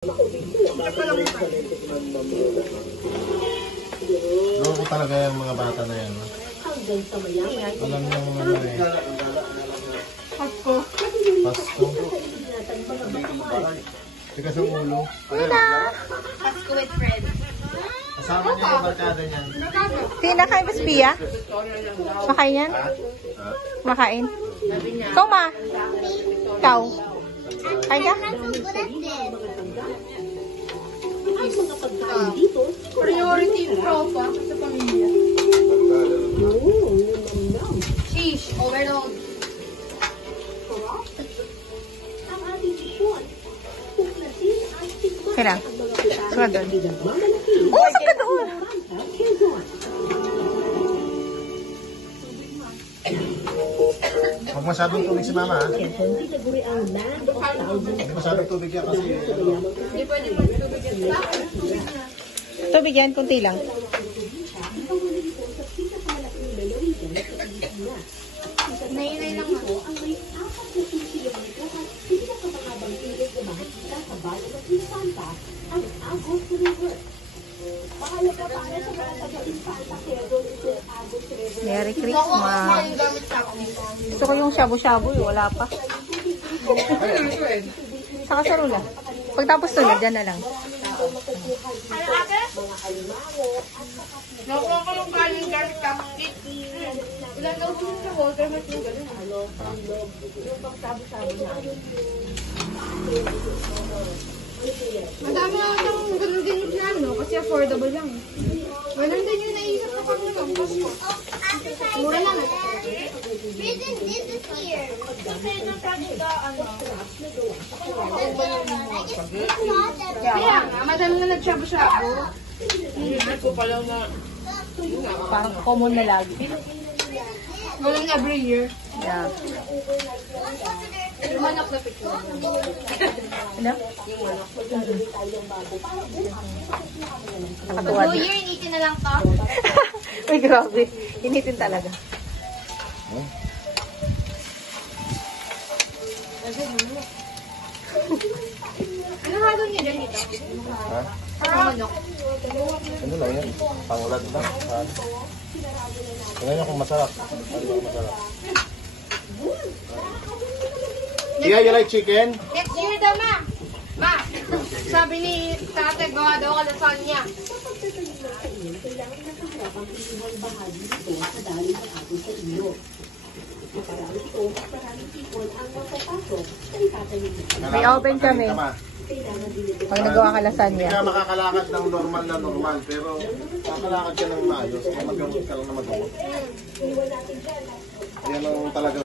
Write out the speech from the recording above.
Loko talaga yung mga bata na yan. Alam niyo mga ano eh. Pasko. Pasko. Tigas ang ulo. Pasko with friends. Kasama niya yung barkada niyan. Tinakain ba si Pia? Makain yan? Makain? Ikaw ma? Ikaw? Kain ka? Priority tropa sa pamilya. Sheesh, overload. Okay lang. Sunod doon. Oh, saan ka doon? Huwag masyadong tubig si mama ha. Hindi masyadong tubig yan kasi. Hindi pwede magtubig yan. Tubig yan, kunti lang. Nainay lang ako. Merry Christmas. Gusto ko yung shabu-shabu, wala pa. Saka sarula. Pagtapos tulad, dyan na lang. Nakuha ko ng kanin garlic cupcake. Ilan daw po sa water, mas yung ganun. Madami ako itong ganun din yung plano kasi affordable lang. Ganun din yung naisip ko pang naman. Mura lang eh. Reason this is here. Kasi nung project ka, ano? Kaya, Kaya nga, madami na nag-shabu-shabu. Hindi ko pala na... Parang common na lagi. Walang every year. Yeah. Yung manok na picture. Ano? Yung manok. Nakatuwa New din. year, initin na lang to. Uy, grabe. Initin talaga. Ano halo niyo dyan dito? Ha? Parang manok. Ano lang yan? Pangulad lang. Tingnan niyo kung masarap. Ano kung masarap. Yeah, you like chicken? Next year daw, ma. Ma, sabi ni tate, gawa daw ka lasagna. May oven kami. Pag nagawa ka Hindi lasagna. ka makakalakad ng normal na normal, pero kakalakad ka ng maayos kung magamot ka lang na magamot. Yan ang talaga.